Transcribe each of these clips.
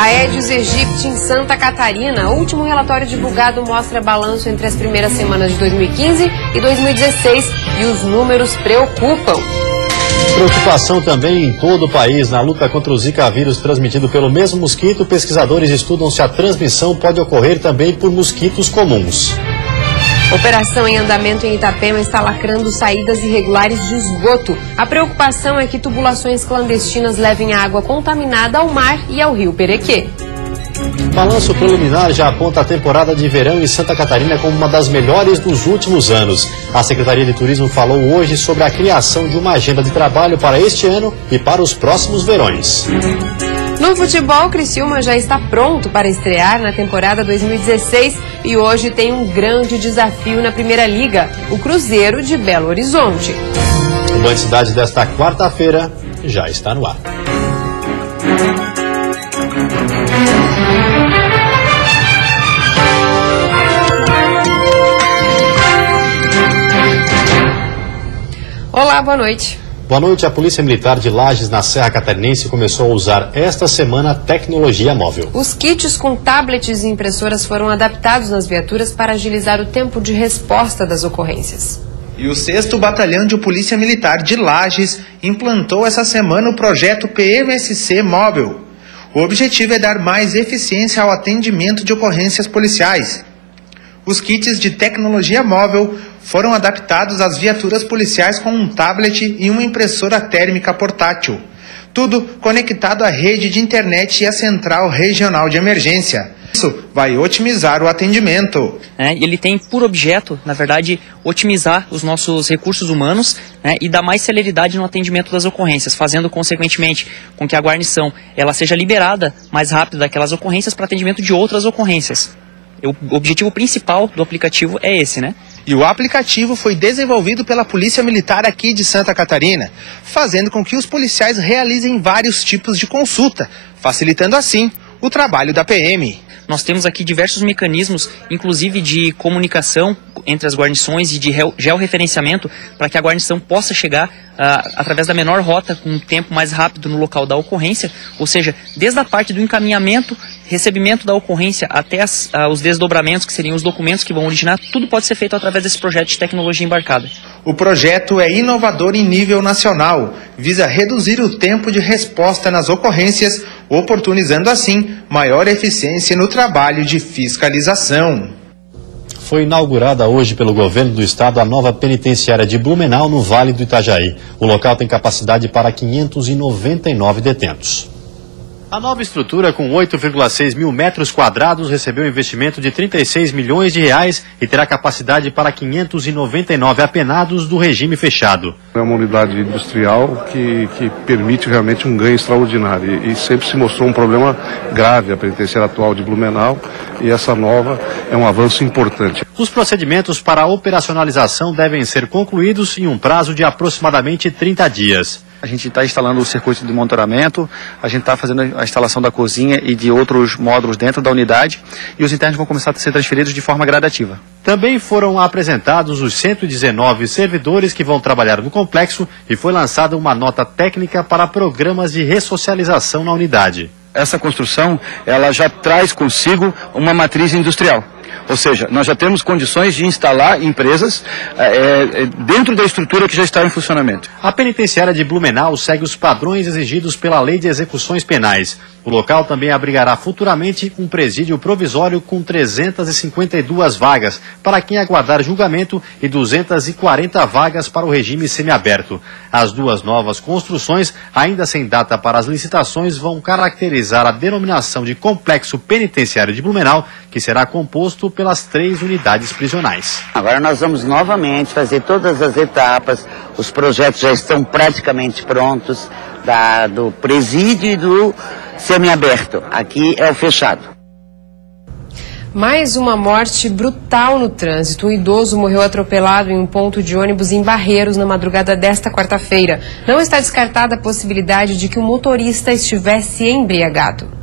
Aedes aegypti em Santa Catarina. O último relatório divulgado mostra balanço entre as primeiras semanas de 2015 e 2016 e os números preocupam. Preocupação também em todo o país. Na luta contra o Zika vírus transmitido pelo mesmo mosquito, pesquisadores estudam se a transmissão pode ocorrer também por mosquitos comuns. Operação em andamento em Itapema está lacrando saídas irregulares de esgoto. A preocupação é que tubulações clandestinas levem a água contaminada ao mar e ao rio Perequê. Balanço preliminar já aponta a temporada de verão em Santa Catarina como uma das melhores dos últimos anos. A Secretaria de Turismo falou hoje sobre a criação de uma agenda de trabalho para este ano e para os próximos verões. No futebol, Criciúma já está pronto para estrear na temporada 2016 e hoje tem um grande desafio na Primeira Liga, o Cruzeiro de Belo Horizonte. O Band Cidade desta quarta-feira já está no ar. Olá, boa noite. Boa noite. A Polícia Militar de Lages, na Serra Catarinense, começou a usar esta semana tecnologia móvel. Os kits com tablets e impressoras foram adaptados nas viaturas para agilizar o tempo de resposta das ocorrências. E o 6º Batalhão de Polícia Militar de Lages implantou essa semana o projeto PMSC Móvel. O objetivo é dar mais eficiência ao atendimento de ocorrências policiais. Os kits de tecnologia móvel foram adaptados às viaturas policiais com um tablet e uma impressora térmica portátil. Tudo conectado à rede de internet e à central regional de emergência. Isso vai otimizar o atendimento. Ele tem por objeto, na verdade, otimizar os nossos recursos humanos, e dar mais celeridade no atendimento das ocorrências, fazendo, consequentemente, com que a guarnição ela seja liberada mais rápido daquelas ocorrências para atendimento de outras ocorrências. O objetivo principal do aplicativo é esse, né? E o aplicativo foi desenvolvido pela Polícia Militar aqui de Santa Catarina, fazendo com que os policiais realizem vários tipos de consulta, facilitando assim o trabalho da PM. Nós temos aqui diversos mecanismos, inclusive de comunicação entre as guarnições e de georreferenciamento, para que a guarnição possa chegar através da menor rota, com um tempo mais rápido no local da ocorrência, ou seja, desde a parte do encaminhamento, recebimento da ocorrência até os desdobramentos, que seriam os documentos que vão originar, tudo pode ser feito através desse projeto de tecnologia embarcada. O projeto é inovador em nível nacional, visa reduzir o tempo de resposta nas ocorrências, oportunizando assim maior eficiência no trabalho de fiscalização. Foi inaugurada hoje pelo governo do estado a nova penitenciária de Blumenau, no Vale do Itajaí. O local tem capacidade para 599 detentos. A nova estrutura, com 8,6 mil metros quadrados, recebeu um investimento de 36 milhões de reais e terá capacidade para 599 apenados do regime fechado. É uma unidade industrial que permite realmente um ganho extraordinário e sempre se mostrou um problema grave a penitenciária atual de Blumenau, e essa nova é um avanço importante. Os procedimentos para a operacionalização devem ser concluídos em um prazo de aproximadamente 30 dias. A gente está instalando o circuito de monitoramento, a gente está fazendo a instalação da cozinha e de outros módulos dentro da unidade, e os internos vão começar a ser transferidos de forma gradativa. Também foram apresentados os 119 servidores que vão trabalhar no complexo e foi lançada uma nota técnica para programas de ressocialização na unidade. Essa construção, ela já traz consigo uma matriz industrial. Ou seja, nós já temos condições de instalar empresas dentro da estrutura que já está em funcionamento. A penitenciária de Blumenau segue os padrões exigidos pela Lei de Execuções Penais. O local também abrigará futuramente um presídio provisório com 352 vagas para quem aguardar julgamento e 240 vagas para o regime semiaberto. As duas novas construções, ainda sem data para as licitações, vão caracterizar a denominação de Complexo Penitenciário de Blumenau, que será composto pelas 3 unidades prisionais. Agora nós vamos novamente fazer todas as etapas, os projetos já estão praticamente prontos, do presídio e do semiaberto. Aqui é o fechado. Mais uma morte brutal no trânsito. Um idoso morreu atropelado em um ponto de ônibus em Barreiros na madrugada desta quarta-feira. Não está descartada a possibilidade de que o motorista estivesse embriagado.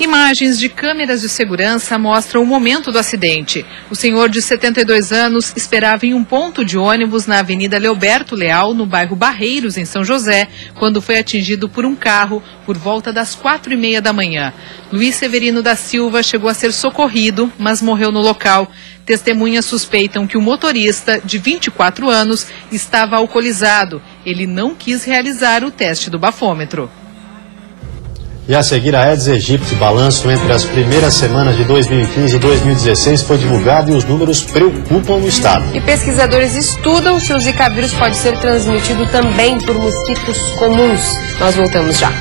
Imagens de câmeras de segurança mostram o momento do acidente. O senhor de 72 anos esperava em um ponto de ônibus na Avenida Leoberto Leal, no bairro Barreiros, em São José, quando foi atingido por um carro por volta das 4h30 da manhã. Luiz Severino da Silva chegou a ser socorrido, mas morreu no local. Testemunhas suspeitam que o motorista, de 24 anos, estava alcoolizado. Ele não quis realizar o teste do bafômetro. E a seguir, a Aedes aegypti, balanço entre as primeiras semanas de 2015 e 2016 foi divulgado e os números preocupam o estado. E pesquisadores estudam se o Zika vírus pode ser transmitido também por mosquitos comuns. Nós voltamos já.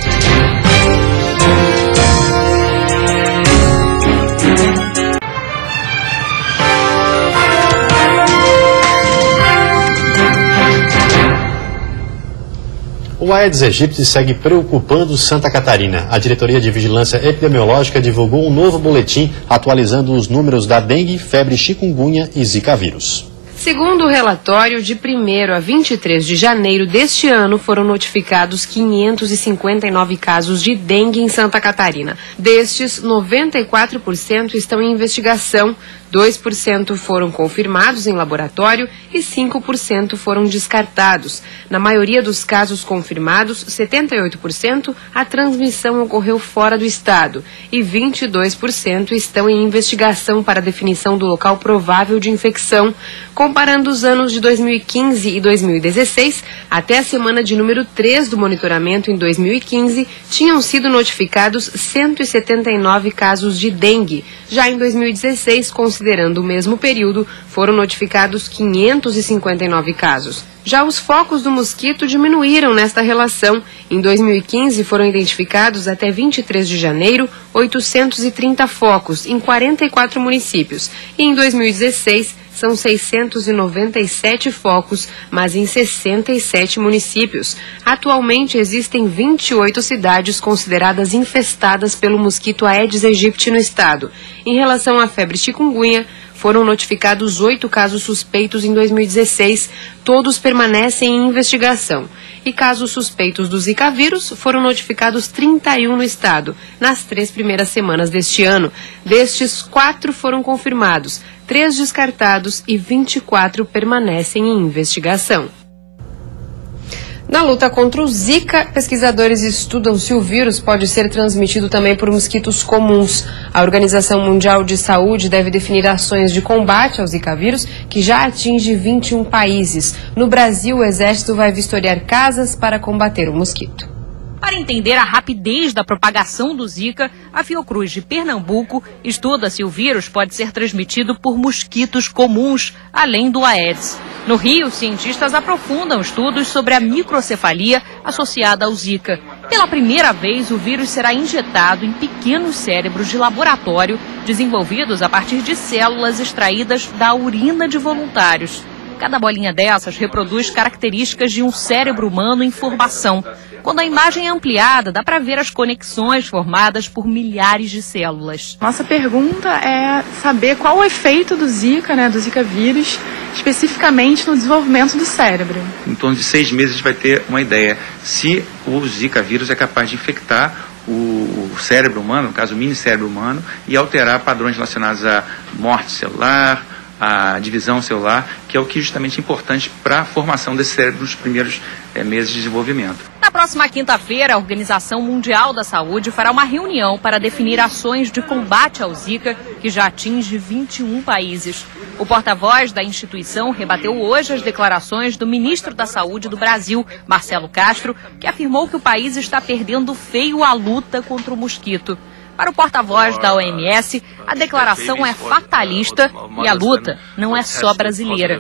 O Aedes aegypti segue preocupando Santa Catarina. A Diretoria de Vigilância Epidemiológica divulgou um novo boletim atualizando os números da dengue, febre chikungunya e zika vírus. Segundo o relatório, de 1º a 23 de janeiro deste ano, foram notificados 559 casos de dengue em Santa Catarina. Destes, 94% estão em investigação, 2% foram confirmados em laboratório e 5% foram descartados. Na maioria dos casos confirmados, 78%, a transmissão ocorreu fora do estado e 22% estão em investigação para definição do local provável de infecção. Comparando os anos de 2015 e 2016, até a semana de número 3 do monitoramento em 2015, tinham sido notificados 179 casos de dengue. Já em 2016, considerando o mesmo período, foram notificados 559 casos. Já os focos do mosquito diminuíram nesta relação. Em 2015, foram identificados até 23 de janeiro 830 focos em 44 municípios. E em 2016, são 697 focos, mas em 67 municípios. Atualmente, existem 28 cidades consideradas infestadas pelo mosquito Aedes aegypti no estado. Em relação à febre chikungunya, foram notificados 8 casos suspeitos em 2016, todos permanecem em investigação. E casos suspeitos do Zika vírus foram notificados 31 no estado, nas 3 primeiras semanas deste ano. Destes, 4 foram confirmados, 3 descartados e 24 permanecem em investigação. Na luta contra o Zika, pesquisadores estudam se o vírus pode ser transmitido também por mosquitos comuns. A Organização Mundial de Saúde deve definir ações de combate ao Zika vírus, que já atinge 21 países. No Brasil, o Exército vai vistoriar casas para combater o mosquito. Para entender a rapidez da propagação do Zika, a Fiocruz de Pernambuco estuda se o vírus pode ser transmitido por mosquitos comuns, além do Aedes. No Rio, cientistas aprofundam estudos sobre a microcefalia associada ao Zika. Pela primeira vez, o vírus será injetado em pequenos cérebros de laboratório, desenvolvidos a partir de células extraídas da urina de voluntários. Cada bolinha dessas reproduz características de um cérebro humano em formação. Quando a imagem é ampliada, dá para ver as conexões formadas por milhares de células. Nossa pergunta é saber qual o efeito do Zika, do Zika vírus, especificamente no desenvolvimento do cérebro. Em torno de 6 meses a gente vai ter uma ideia se o Zika vírus é capaz de infectar o cérebro humano, no caso o mini cérebro humano, e alterar padrões relacionados à morte celular, à divisão celular, que é o que justamente é importante para a formação desse cérebro nos primeiros meses de desenvolvimento. Na próxima quinta-feira, a Organização Mundial da Saúde fará uma reunião para definir ações de combate ao Zika, que já atinge 21 países. O porta-voz da instituição rebateu hoje as declarações do ministro da Saúde do Brasil, Marcelo Castro, que afirmou que o país está perdendo feio a luta contra o mosquito. Para o porta-voz da OMS, a declaração é fatalista e a luta não é só brasileira.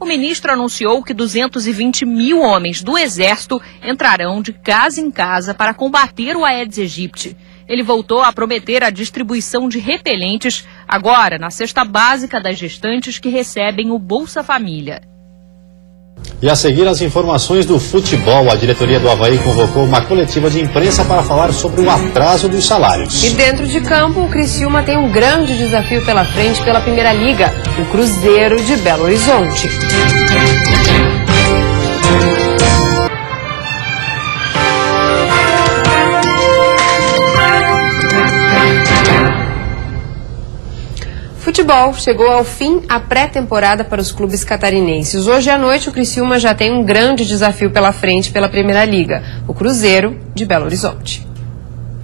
O ministro anunciou que 220 mil homens do Exército entrarão de casa em casa para combater o Aedes aegypti. Ele voltou a prometer a distribuição de repelentes, agora na cesta básica das gestantes que recebem o Bolsa Família. E a seguir as informações do futebol, a diretoria do Avaí convocou uma coletiva de imprensa para falar sobre o atraso dos salários. E dentro de campo, o Criciúma tem um grande desafio pela frente pela Primeira Liga, o Cruzeiro de Belo Horizonte. Futebol, chegou ao fim a pré-temporada para os clubes catarinenses. Hoje à noite o Criciúma já tem um grande desafio pela frente pela Primeira Liga, o Cruzeiro de Belo Horizonte.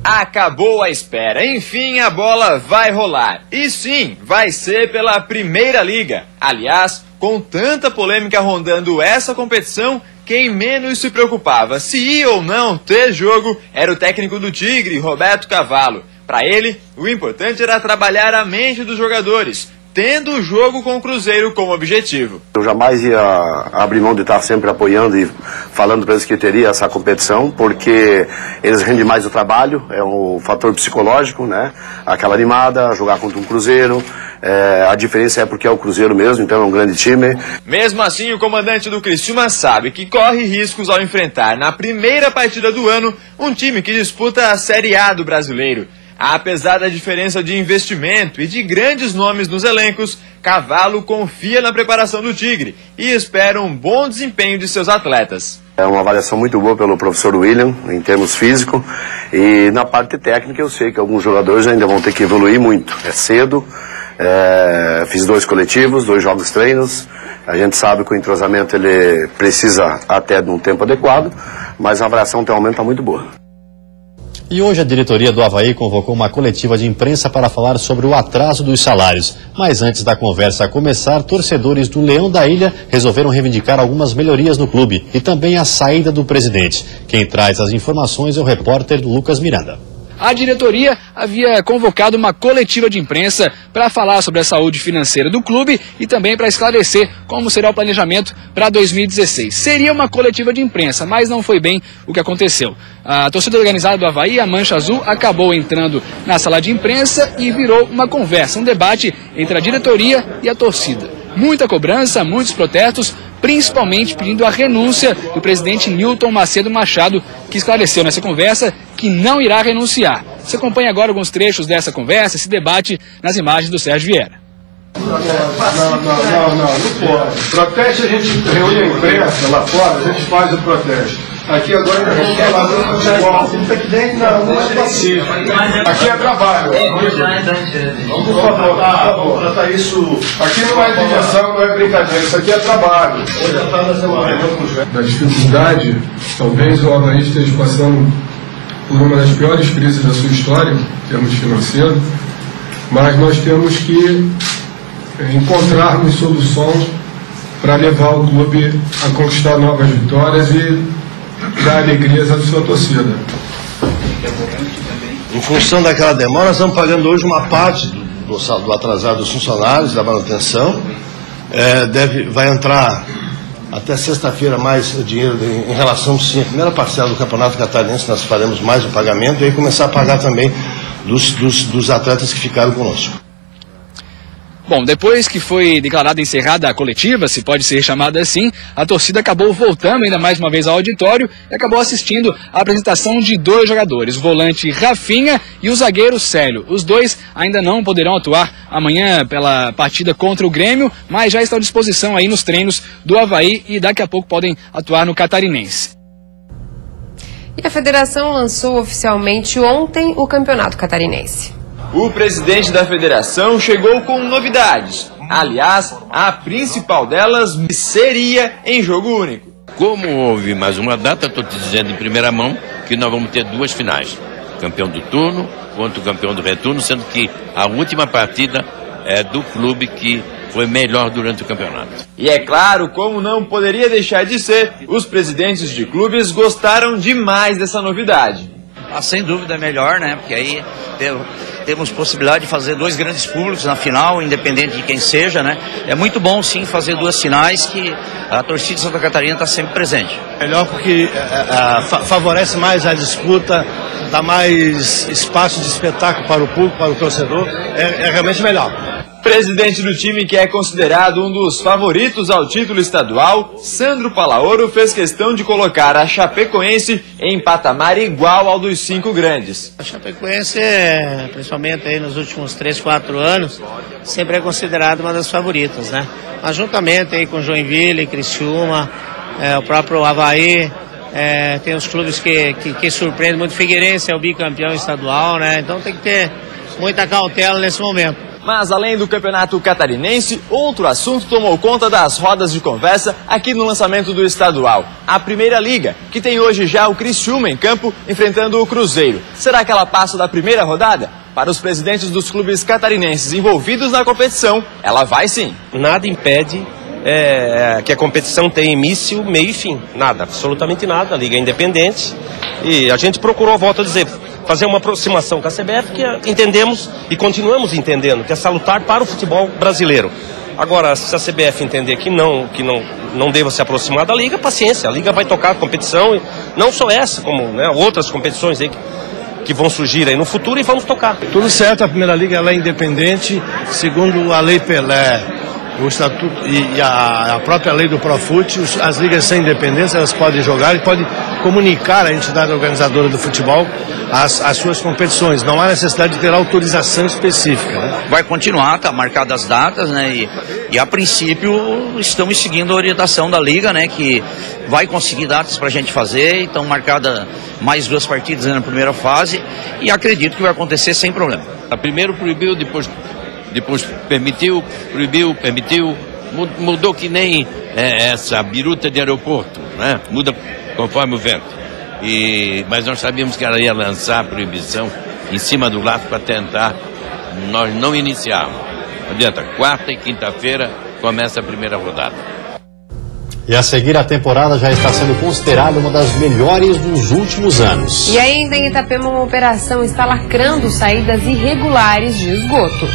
Acabou a espera, enfim a bola vai rolar. E sim, vai ser pela Primeira Liga. Aliás, com tanta polêmica rondando essa competição, quem menos se preocupava se ia ou não ter jogo era o técnico do Tigre, Roberto Cavalo. Para ele, o importante era trabalhar a mente dos jogadores, tendo o jogo com o Cruzeiro como objetivo. Eu jamais ia abrir mão de estar sempre apoiando e falando para eles que teria essa competição, porque eles rendem mais o trabalho, é um fator psicológico, né? Aquela animada, jogar contra um Cruzeiro, a diferença é porque é o Cruzeiro mesmo, então é um grande time. Mesmo assim, o comandante do Criciúma sabe que corre riscos ao enfrentar na primeira partida do ano um time que disputa a Série A do Brasileiro. Apesar da diferença de investimento e de grandes nomes nos elencos, Cavalo confia na preparação do Tigre e espera um bom desempenho de seus atletas. É uma avaliação muito boa pelo professor William, em termos físicos, e na parte técnica eu sei que alguns jogadores ainda vão ter que evoluir muito. É cedo, fiz 2 coletivos, 2 jogos treinos, a gente sabe que o entrosamento ele precisa até de um tempo adequado, mas a avaliação até o momento está muito boa. E hoje a diretoria do Avaí convocou uma coletiva de imprensa para falar sobre o atraso dos salários. Mas antes da conversa começar, torcedores do Leão da Ilha resolveram reivindicar algumas melhorias no clube e também a saída do presidente. Quem traz as informações é o repórter Lucas Miranda. A diretoria havia convocado uma coletiva de imprensa para falar sobre a saúde financeira do clube e também para esclarecer como será o planejamento para 2016. Seria uma coletiva de imprensa, mas não foi bem o que aconteceu. A torcida organizada do Avaí, a Mancha Azul, acabou entrando na sala de imprensa e virou uma conversa, um debate entre a diretoria e a torcida. Muita cobrança, muitos protestos, principalmente pedindo a renúncia do presidente Newton Macedo Machado, que esclareceu nessa conversa que não irá renunciar. Você acompanha agora alguns trechos dessa conversa, esse debate nas imagens do Sérgio Vieira. Não pode. Protesto, a gente reúne a imprensa lá fora, a gente faz o protesto. Aqui agora nós vamos falar do futebol. Não é pacífico. Aqui é trabalho. Por favor, tratar isso. Aqui não é diversão, não é brincadeira, isso aqui é trabalho. Da dificuldade, talvez o Avaí esteja passando por uma das piores crises da sua história, em termos financeiros, mas nós temos que encontrarmos soluções para levar o clube a conquistar novas vitórias e dar alegrias à sua torcida. Em função daquela demora, nós estamos pagando hoje uma parte do atrasado dos funcionários, da manutenção. Vai entrar até sexta-feira mais dinheiro em relação, sim, à primeira parcela do Campeonato Catarinense, nós faremos mais o pagamento e aí começar a pagar também dos atletas que ficaram conosco. Bom, depois que foi declarada encerrada a coletiva, se pode ser chamada assim, a torcida acabou voltando ainda mais uma vez ao auditório e acabou assistindo a apresentação de 2 jogadores, o volante Rafinha e o zagueiro Célio. Os 2 ainda não poderão atuar amanhã pela partida contra o Grêmio, mas já estão à disposição aí nos treinos do Avaí e daqui a pouco podem atuar no Catarinense. E a federação lançou oficialmente ontem o Campeonato Catarinense. O presidente da federação chegou com novidades. Aliás, a principal delas seria em jogo único. Como houve mais uma data, estou te dizendo em primeira mão que nós vamos ter 2 finais. Campeão do turno contra o campeão do retorno, sendo que a última partida é do clube que foi melhor durante o campeonato. E é claro, como não poderia deixar de ser, os presidentes de clubes gostaram demais dessa novidade. Sem dúvida é melhor, né? Porque aí temos possibilidade de fazer 2 grandes públicos na final, independente de quem seja, né? É muito bom, sim, fazer 2 finais que a torcida de Santa Catarina está sempre presente. Melhor porque favorece mais a disputa, dá mais espaço de espetáculo para o público, para o torcedor, é realmente melhor. Presidente do time que é considerado um dos favoritos ao título estadual, Sandro Palaoro fez questão de colocar a Chapecoense em patamar igual ao dos 5 grandes. A Chapecoense, principalmente aí nos últimos 3, 4 anos, sempre é considerada uma das favoritas, né? Mas juntamente aí com Joinville, Criciúma, o próprio Avaí, tem os clubes que surpreendem muito. Figueirense é o bicampeão estadual, né? Então tem que ter muita cautela nesse momento. Mas além do campeonato catarinense, outro assunto tomou conta das rodas de conversa aqui no lançamento do estadual. A Primeira Liga, que tem hoje já o Criciúma em campo enfrentando o Cruzeiro. Será que ela passa da primeira rodada? Para os presidentes dos clubes catarinenses envolvidos na competição, ela vai sim. Nada impede que a competição tenha início, meio e fim. Nada, absolutamente nada. A Liga é independente e a gente procurou, volto a dizer, fazer uma aproximação com a CBF que entendemos e continuamos entendendo que é salutar para o futebol brasileiro. Agora, se a CBF entender que não deva se aproximar da Liga, paciência, a Liga vai tocar a competição, e não só essa, como outras competições aí que vão surgir aí no futuro, e vamos tocar. Tudo certo, a Primeira Liga ela é independente, segundo a Lei Pelé, o estatuto e a própria lei do Profut, as ligas sem independência, elas podem jogar e podem comunicar à entidade organizadora do futebol as suas competições. Não há necessidade de ter autorização específica. Né? Vai continuar, tá marcadas as datas, né? E a princípio estamos seguindo a orientação da Liga, né? Que vai conseguir datas para a gente fazer. Então marcada mais 2 partidas na primeira fase e acredito que vai acontecer sem problema. Primeiro proibiu, depois permitiu, proibiu, permitiu, mudou que nem essa biruta de aeroporto, né? Muda conforme o vento. Mas nós sabíamos que ela ia lançar a proibição em cima do laço para tentar nós não iniciarmos. Não adianta, quarta e quinta-feira começa a primeira rodada. E a seguir, a temporada já está sendo considerada uma das melhores dos últimos anos. E ainda em Itapema, uma operação está lacrando saídas irregulares de esgoto.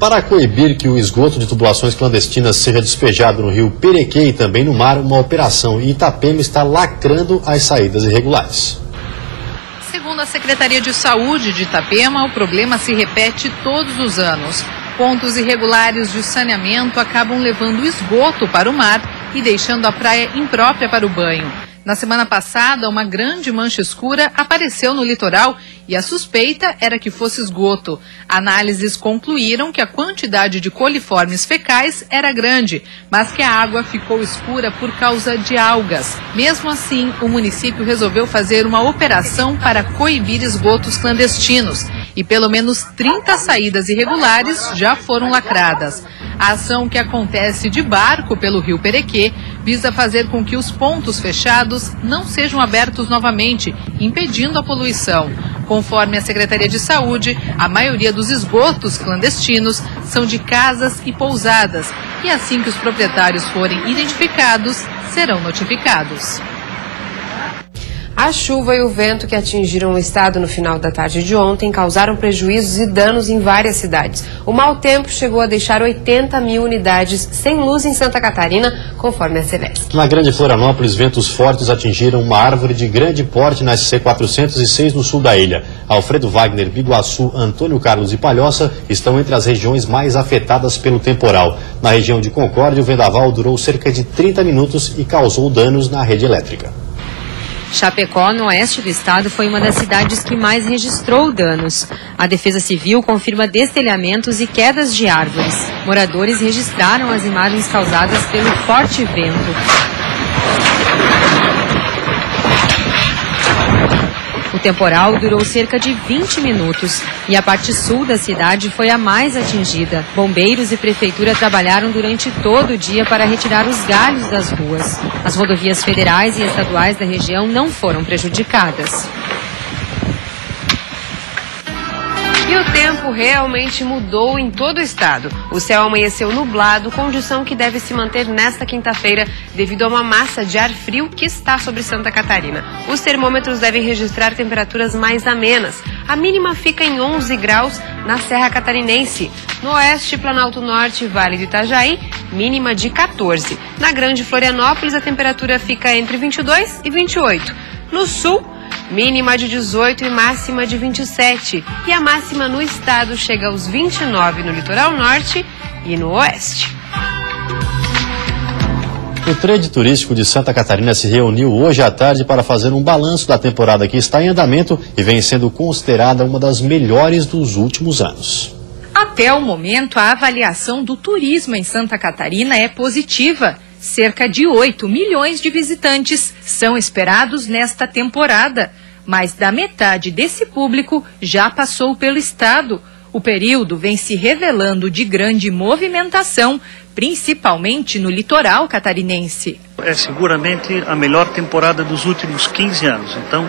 Para coibir que o esgoto de tubulações clandestinas seja despejado no rio Perequê e também no mar, uma operação em Itapema está lacrando as saídas irregulares. Segundo a Secretaria de Saúde de Itapema, o problema se repete todos os anos. Pontos irregulares de saneamento acabam levando esgoto para o mar e deixando a praia imprópria para o banho. Na semana passada, uma grande mancha escura apareceu no litoral e a suspeita era que fosse esgoto. Análises concluíram que a quantidade de coliformes fecais era grande, mas que a água ficou escura por causa de algas. Mesmo assim, o município resolveu fazer uma operação para coibir esgotos clandestinos e pelo menos 30 saídas irregulares já foram lacradas. A ação, que acontece de barco pelo rio Perequê, visa fazer com que os pontos fechados não sejam abertos novamente, impedindo a poluição. Conforme a Secretaria de Saúde, a maioria dos esgotos clandestinos são de casas e pousadas, e assim que os proprietários forem identificados, serão notificados. A chuva e o vento que atingiram o estado no final da tarde de ontem causaram prejuízos e danos em várias cidades. O mau tempo chegou a deixar 80 mil unidades sem luz em Santa Catarina, conforme a Celeste. Na Grande Florianópolis, ventos fortes atingiram uma árvore de grande porte na SC-406 no sul da ilha. Alfredo Wagner, Biguaçu, Antônio Carlos e Palhoça estão entre as regiões mais afetadas pelo temporal. Na região de Concórdia, o vendaval durou cerca de 30 minutos e causou danos na rede elétrica. Chapecó, no oeste do estado, foi uma das cidades que mais registrou danos. A Defesa Civil confirma destelhamentos e quedas de árvores. Moradores registraram as imagens causadas pelo forte vento. O temporal durou cerca de 20 minutos e a parte sul da cidade foi a mais atingida. Bombeiros e prefeitura trabalharam durante todo o dia para retirar os galhos das ruas. As rodovias federais e estaduais da região não foram prejudicadas. E o tempo realmente mudou em todo o estado. O céu amanheceu nublado, condição que deve se manter nesta quinta-feira devido a uma massa de ar frio que está sobre Santa Catarina. Os termômetros devem registrar temperaturas mais amenas. A mínima fica em 11 graus na Serra Catarinense. No oeste, Planalto Norte e Vale do Itajaí, mínima de 14. Na Grande Florianópolis, a temperatura fica entre 22 e 28. No sul, mínima de 18 e máxima de 27. E a máxima no estado chega aos 29 no litoral norte e no oeste. O trade turístico de Santa Catarina se reuniu hoje à tarde para fazer um balanço da temporada que está em andamento e vem sendo considerada uma das melhores dos últimos anos. Até o momento, a avaliação do turismo em Santa Catarina é positiva. Cerca de 8 milhões de visitantes são esperados nesta temporada. Mais da metade desse público já passou pelo estado. O período vem se revelando de grande movimentação, principalmente no litoral catarinense. É seguramente a melhor temporada dos últimos 15 anos. Então,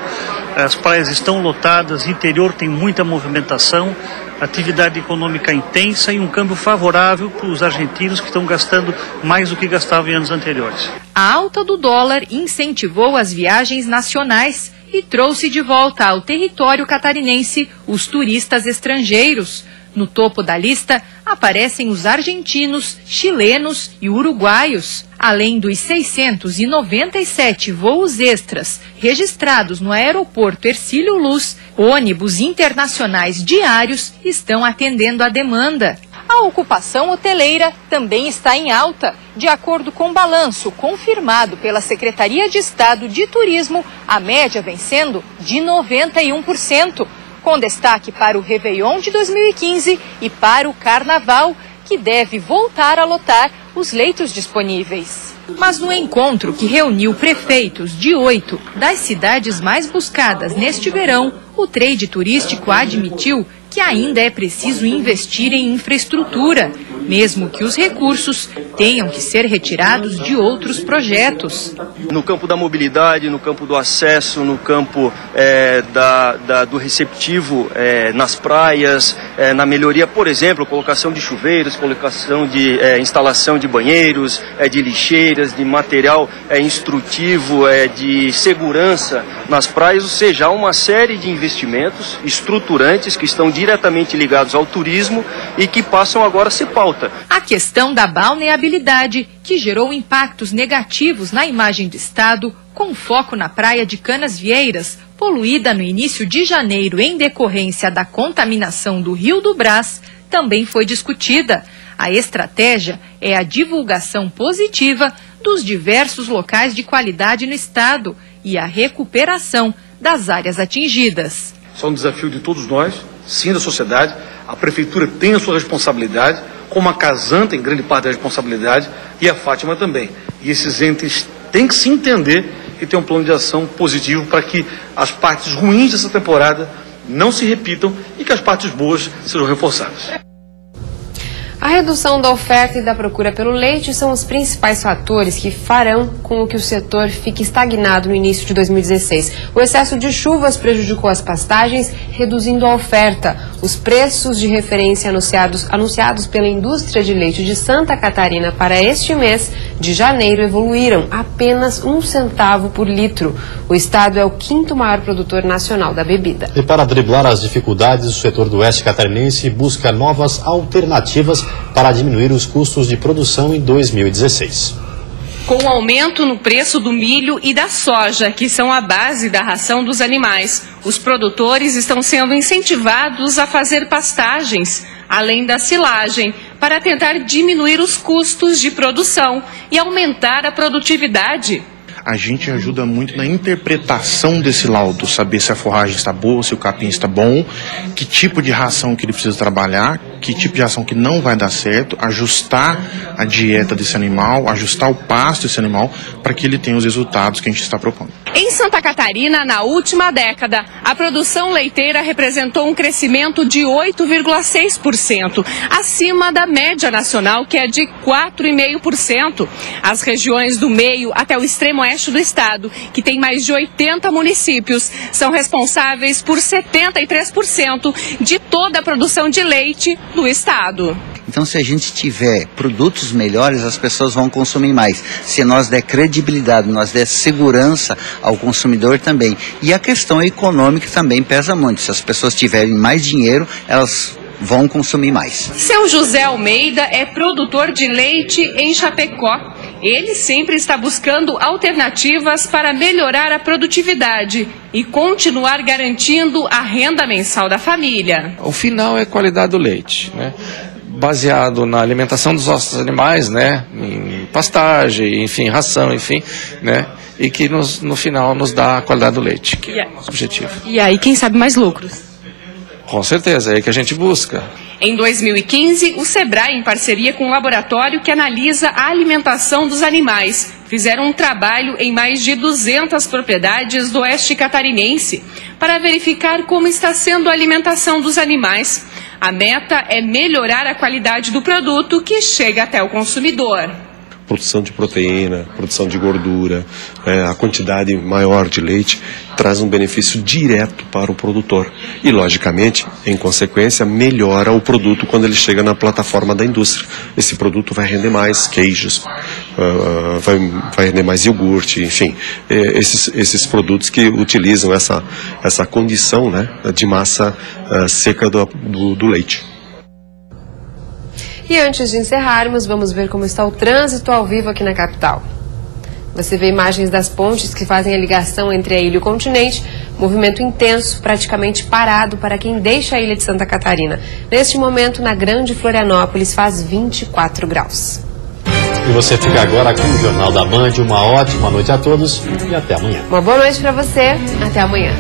as praias estão lotadas, o interior tem muita movimentação, atividade econômica intensa e um câmbio favorável para os argentinos que estão gastando mais do que gastavam em anos anteriores. A alta do dólar incentivou as viagens nacionais e trouxe de volta ao território catarinense os turistas estrangeiros. No topo da lista aparecem os argentinos, chilenos e uruguaios. Além dos 697 voos extras registrados no aeroporto Hercílio Luz, ônibus internacionais diários estão atendendo a demanda. A ocupação hoteleira também está em alta. De acordo com o balanço confirmado pela Secretaria de Estado de Turismo, a média vem sendo de 91%, com destaque para o Réveillon de 2015 e para o Carnaval, que deve voltar a lotar os leitos disponíveis. Mas no encontro que reuniu prefeitos de 8 das cidades mais buscadas neste verão, o trade turístico admitiu que ainda é preciso investir em infraestrutura, mesmo que os recursos tenham que ser retirados de outros projetos. No campo da mobilidade, no campo do acesso, no campo do receptivo nas praias, na melhoria, por exemplo, colocação de chuveiros, colocação de instalação de banheiros, de lixeiras, de material instrutivo, de segurança nas praias, ou seja, há uma série de investimentos estruturantes que estão diretamente ligados ao turismo e que passam agora a ser pauta. A questão da balneabilidade, que gerou impactos negativos na imagem do estado, com foco na praia de Canasvieiras, poluída no início de janeiro em decorrência da contaminação do Rio do Brás, também foi discutida. A estratégia é a divulgação positiva dos diversos locais de qualidade no estado e a recuperação das áreas atingidas. Isso é um desafio de todos nós, sim, da sociedade. A prefeitura tem a sua responsabilidade, como a Casan tem grande parte da responsabilidade e a Fátima também. E esses entes têm que se entender e ter um plano de ação positivo para que as partes ruins dessa temporada não se repitam e que as partes boas sejam reforçadas. A redução da oferta e da procura pelo leite são os principais fatores que farão com que o setor fique estagnado no início de 2016. O excesso de chuvas prejudicou as pastagens, reduzindo a oferta. Os preços de referência anunciados pela indústria de leite de Santa Catarina para este mês de janeiro evoluíram apenas 1 centavo por litro. O estado é o 5º maior produtor nacional da bebida. E para driblar as dificuldades, o setor do oeste catarinense busca novas alternativas para diminuir os custos de produção em 2016. Com o aumento no preço do milho e da soja, que são a base da ração dos animais, os produtores estão sendo incentivados a fazer pastagens, além da silagem, para tentar diminuir os custos de produção e aumentar a produtividade. A gente ajuda muito na interpretação desse laudo, saber se a forragem está boa, se o capim está bom, que tipo de ração que ele precisa trabalhar, que tipo de ração que não vai dar certo, ajustar a dieta desse animal, ajustar o pasto desse animal para que ele tenha os resultados que a gente está propondo. Em Santa Catarina, na última década, a produção leiteira representou um crescimento de 8,6%, acima da média nacional, que é de 4,5%. As regiões do meio até o extremo oeste do estado, que tem mais de 80 municípios, são responsáveis por 73% de toda a produção de leite do estado. Então, se a gente tiver produtos melhores, as pessoas vão consumir mais. Se nós der credibilidade, nós der segurança ao consumidor também. E a questão econômica também pesa muito. Se as pessoas tiverem mais dinheiro, elas vão consumir mais. Seu José Almeida é produtor de leite em Chapecó. Ele sempre está buscando alternativas para melhorar a produtividade e continuar garantindo a renda mensal da família. O final é a qualidade do leite, né? Baseado na alimentação dos nossos animais, né? Em pastagem, enfim, ração, enfim, né? E que no final nos dá a qualidade do leite, que é o nosso objetivo. E aí, quem sabe mais lucros? Com certeza, é aí que a gente busca. Em 2015, o Sebrae, em parceria com um laboratório que analisa a alimentação dos animais, fizeram um trabalho em mais de 200 propriedades do oeste catarinense para verificar como está sendo a alimentação dos animais. A meta é melhorar a qualidade do produto que chega até o consumidor. Produção de proteína, produção de gordura, a quantidade maior de leite traz um benefício direto para o produtor. E, logicamente, em consequência, melhora o produto quando ele chega na plataforma da indústria. Esse produto vai render mais queijos, vai render mais iogurte, enfim, esses produtos que utilizam essa condição, né, de massa seca do leite. E antes de encerrarmos, vamos ver como está o trânsito ao vivo aqui na capital. Você vê imagens das pontes que fazem a ligação entre a ilha e o continente. Movimento intenso, praticamente parado para quem deixa a ilha de Santa Catarina. Neste momento, na Grande Florianópolis, faz 24 graus. E você fica agora com o Jornal da Band. Uma ótima noite a todos e até amanhã. Uma boa noite para você. Até amanhã.